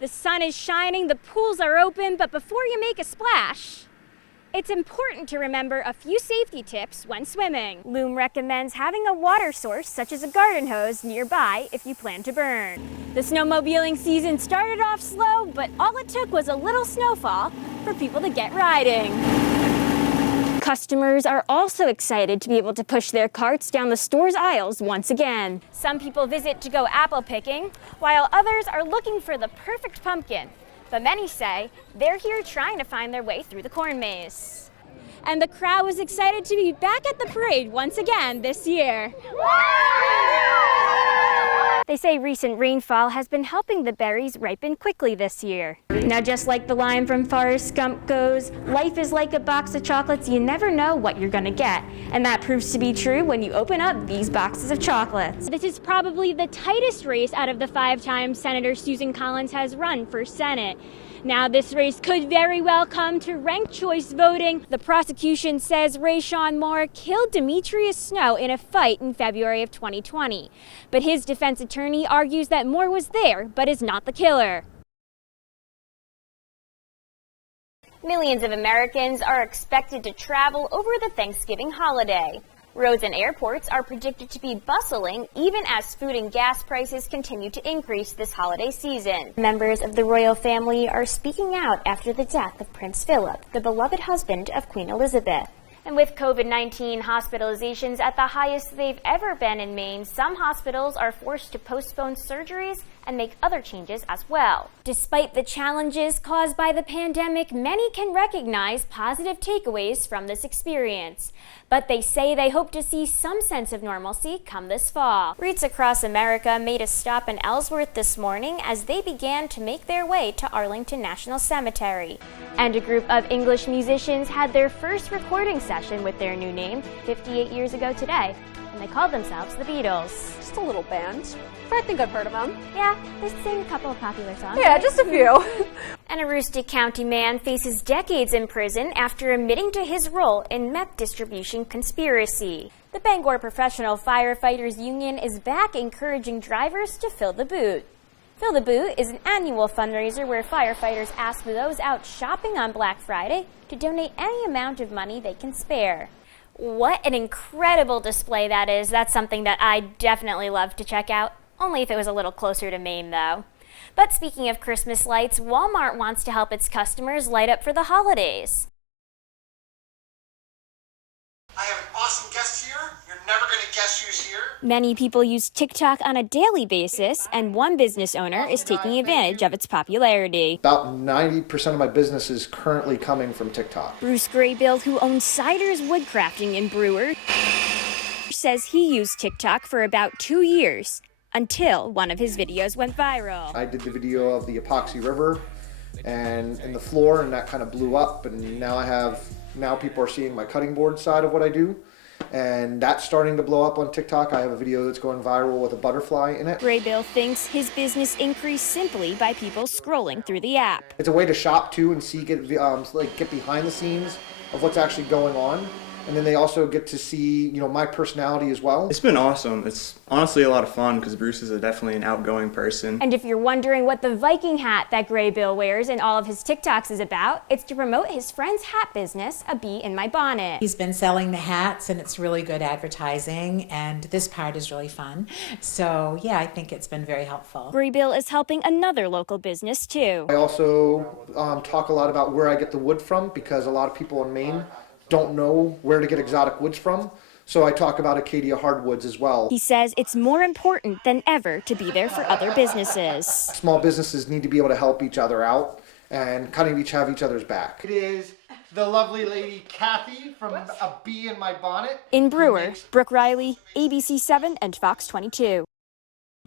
The sun is shining, the pools are open, but before you make a splash, it's important to remember a few safety tips when swimming. Loom recommends having a water source, such as a garden hose, nearby if you plan to burn. The snowmobiling season started off slow, but all it took was a little snowfall for people to get riding. Customers are also excited to be able to push their carts down the store's aisles once again. Some people visit to go apple picking, while others are looking for the perfect pumpkin. But many say they're here trying to find their way through the corn maze. And the crowd was excited to be back at the parade once again this year. They say recent rainfall has been helping the berries ripen quickly this year. Now, just like the line from Forrest Gump goes, life is like a box of chocolates, you never know what you're gonna get. And that proves to be true when you open up these boxes of chocolates. This is probably the tightest race out of the 5 times Senator Susan Collins has run for Senate. Now, this race could very well come to ranked choice voting. The prosecution says Rayshawn Moore killed Demetrius Snow in a fight in February of 2020. But his defense attorney argues that Moore was there, but is not the killer. Millions of Americans are expected to travel over the Thanksgiving holiday. Roads and airports are predicted to be bustling even as food and gas prices continue to increase this holiday season. Members of the royal family are speaking out after the death of Prince Philip, the beloved husband of Queen Elizabeth. And with COVID-19 hospitalizations at the highest they've ever been in Maine, some hospitals are forced to postpone surgeries and make other changes as well. Despite the challenges caused by the pandemic, many can recognize positive takeaways from this experience. But they say they hope to see some sense of normalcy come this fall. Wreaths across America made a stop in Ellsworth this morning as they began to make their way to Arlington National Cemetery. And a group of English musicians had their first recording session with their new name 58 years ago today, and they called themselves the Beatles. Just a little band. I think I've heard of them. Yeah, they sing a couple of popular songs. Yeah, just a few. And a Aroostook County man faces decades in prison after admitting to his role in meth distribution conspiracy. The Bangor Professional Firefighters Union is back encouraging drivers to fill the boot. Fill the Boot is an annual fundraiser where firefighters ask those out shopping on Black Friday to donate any amount of money they can spare. What an incredible display that is. That's something that I definitely love to check out, only if it was a little closer to Maine though. But speaking of Christmas lights, Walmart wants to help its customers light up for the holidays. I have an awesome guest here. You're never going to guess who's here. Many people use TikTok on a daily basis, and one business owner is taking advantage of its popularity. About 90% of my business is currently coming from TikTok. Bruce Graybill, who owns Cider's Woodcrafting in Brewer, says he used TikTok for about 2 years, until one of his videos went viral. I did the video of the epoxy river and in the floor, and that kind of blew up, and now people are seeing my cutting board side of what I do, and that's starting to blow up on TikTok. I have a video that's going viral with a butterfly in it. Graybill thinks his business increased simply by people scrolling through the app. It's a way to shop too and see, get behind the scenes of what's actually going on. And then they also get to see, my personality as well. It's been awesome. It's honestly a lot of fun because Bruce is definitely an outgoing person. And if you're wondering what the Viking hat that Graybill wears in all of his TikToks is about, it's to promote his friend's hat business, A Bee in My Bonnet. He's been selling the hats, and it's really good advertising, and this part is really fun. So yeah, I think it's been very helpful. Graybill is helping another local business too. I also talk a lot about where I get the wood from, because a lot of people in Maine don't know where to get exotic woods from. So I talk about Acadia hardwoods as well. He says it's more important than ever to be there for other businesses. Small businesses need to be able to help each other out and kind of have each other's back. It is the lovely lady Kathy from A Bee in My Bonnet. In Brewer, Brooke Reilly, ABC 7 and Fox 22.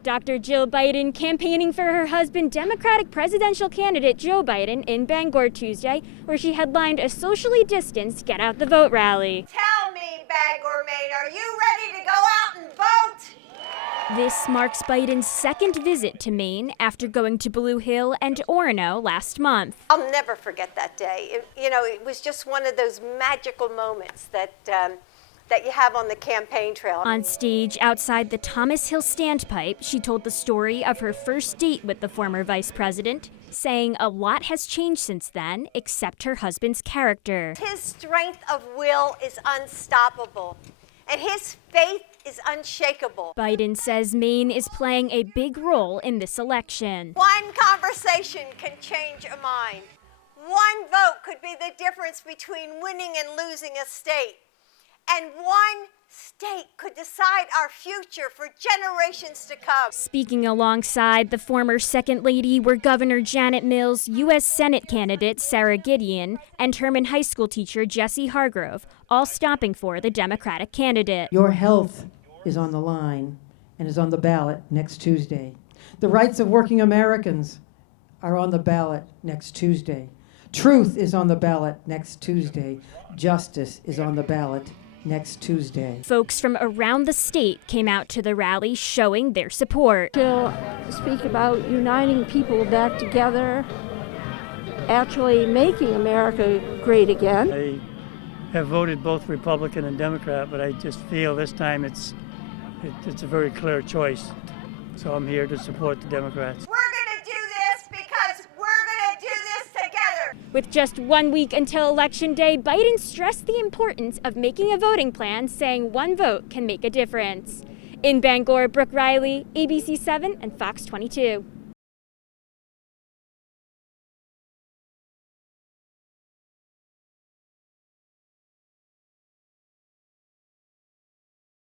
Dr. Jill Biden campaigning for her husband, Democratic presidential candidate Joe Biden, in Bangor Tuesday, where she headlined a socially distanced Get Out the Vote rally. Tell me, Bangor Maine, are you ready to go out and vote? This marks Biden's second visit to Maine after going to Blue Hill and Orono last month. I'll never forget that day. It was just one of those magical moments that you have on the campaign trail. On stage outside the Thomas Hill Standpipe, she told the story of her first date with the former vice president, saying a lot has changed since then, except her husband's character. His strength of will is unstoppable, and his faith is unshakable. Biden says Maine is playing a big role in this election. One conversation can change a mind. One vote could be the difference between winning and losing a state. And one state could decide our future for generations to come. Speaking alongside the former Second Lady were Governor Janet Mills, U.S. Senate candidate Sarah Gideon, and Herman High School teacher Jesse Hargrove, all stopping for the Democratic candidate. Your health is on the line and is on the ballot next Tuesday. The rights of working Americans are on the ballot next Tuesday. Truth is on the ballot next Tuesday. Justice is on the ballot next Tuesday. Folks from around the state came out to the rally showing their support. To speak about uniting people back together, actually making America great again. I have voted both Republican and Democrat, but I just feel this time it's a very clear choice. So I'm here to support the Democrats. We're going to do this because we're going to do this together. With just 1 week until Election Day, Biden stressed the importance of making a voting plan, saying one vote can make a difference. In Bangor, Brooke Reilly, ABC 7 and Fox 22.